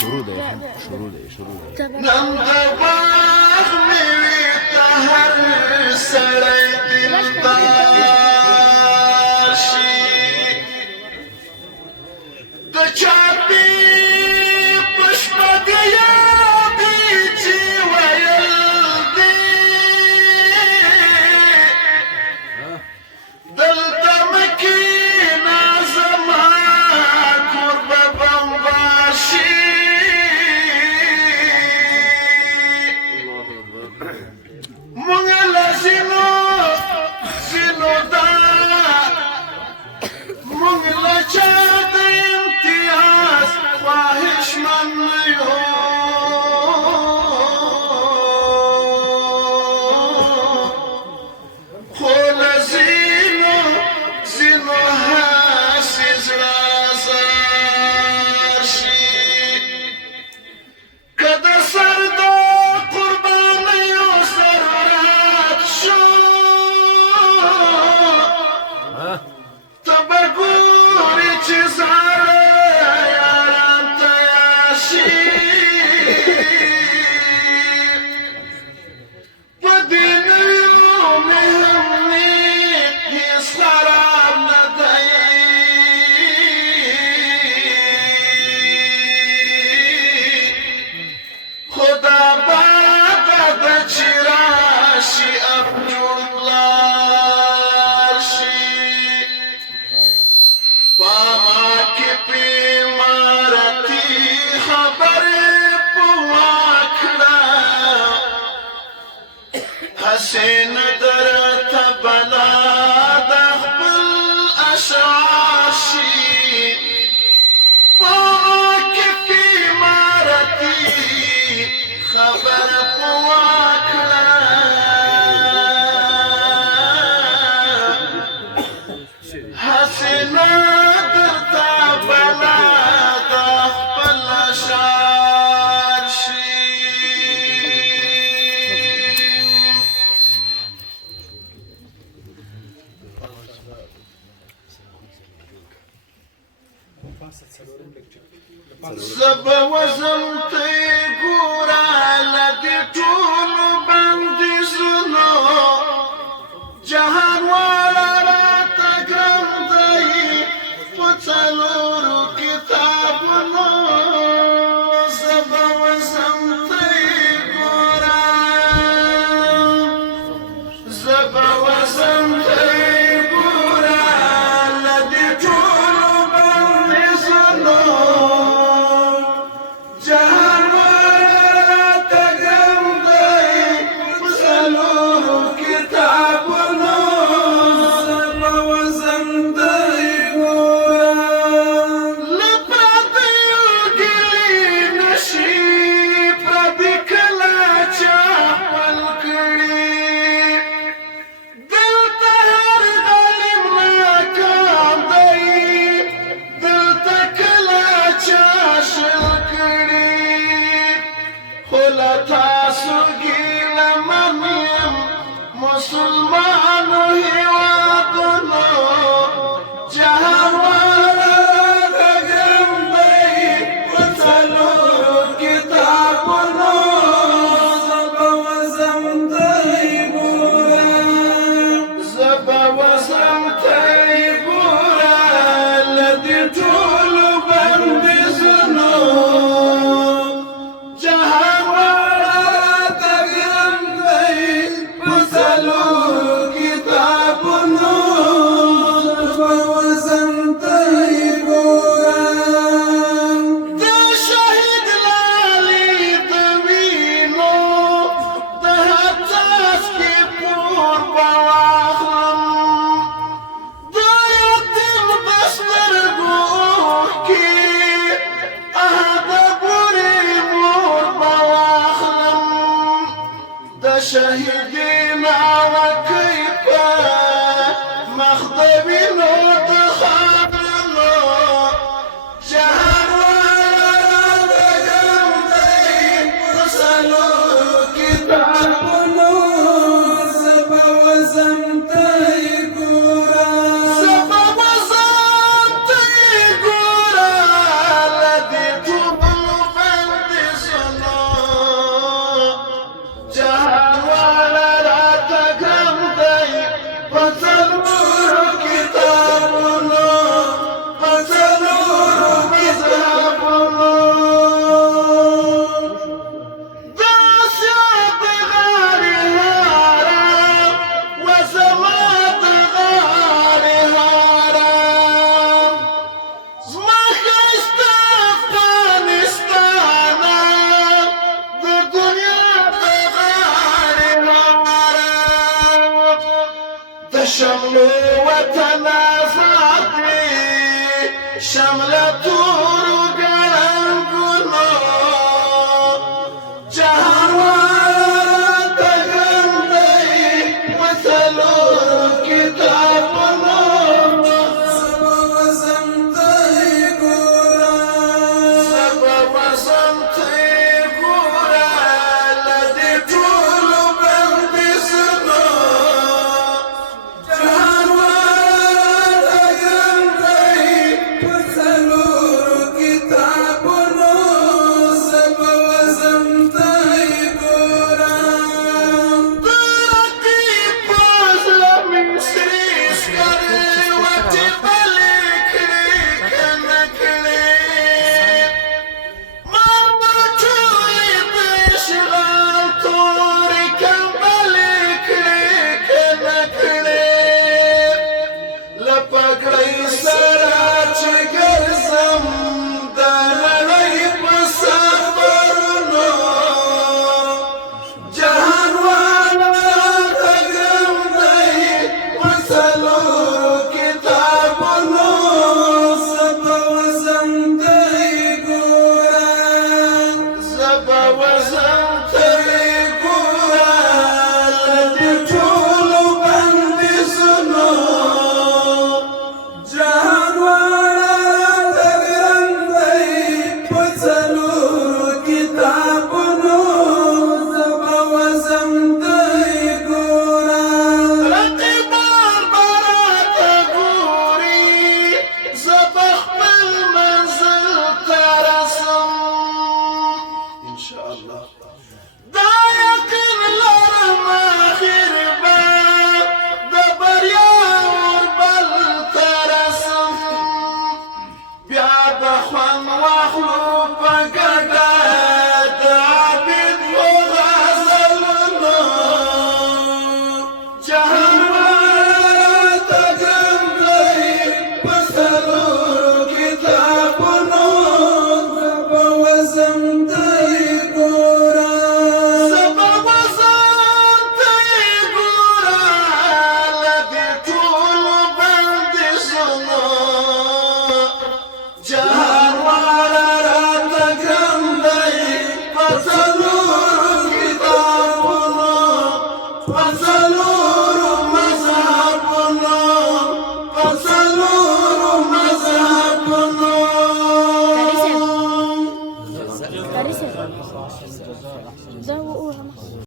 شروع دی شروع دی نن د باغ میوې ته هر سړی دلدار شي د چاپي په شپه د یادې چې ویل دي دلته مه کښېنه زما کور به بمبار شي مونږ له ځینو دا مونږ له چا د امتیاز خواهشمن نه یو خو له ځینو هسې زړه ازار شي که د سر د قربانیو ضرورت شو ته به ګورې چې زاړه یاران تیار شي په دې نویو مې هم نیت هېڅ خراب نه دی خو دا بده ده چې راشي افجوړ لاړ شي په ما کې په عمارتي خبرې په واکړه هسې نه درته بلا د خپل اشعار شي په ما کې په عمارتي خبره په واکړه هسې نه درته بلا د خپل اشعار شي زه به وزم ته یې ګوره له دې ټولو بندیزونو جهان واړه راته ګرم دی په څلورو کتابونو زه به وزم ته یې ګوره زه به وزم ته یې ګوره له دې ټولو بندیزونو جهان واړه راته ګرم دی په څلورو کتابونو زه به وزم ته یې ګوره له پردیو الشمل وتنازعت لي شملة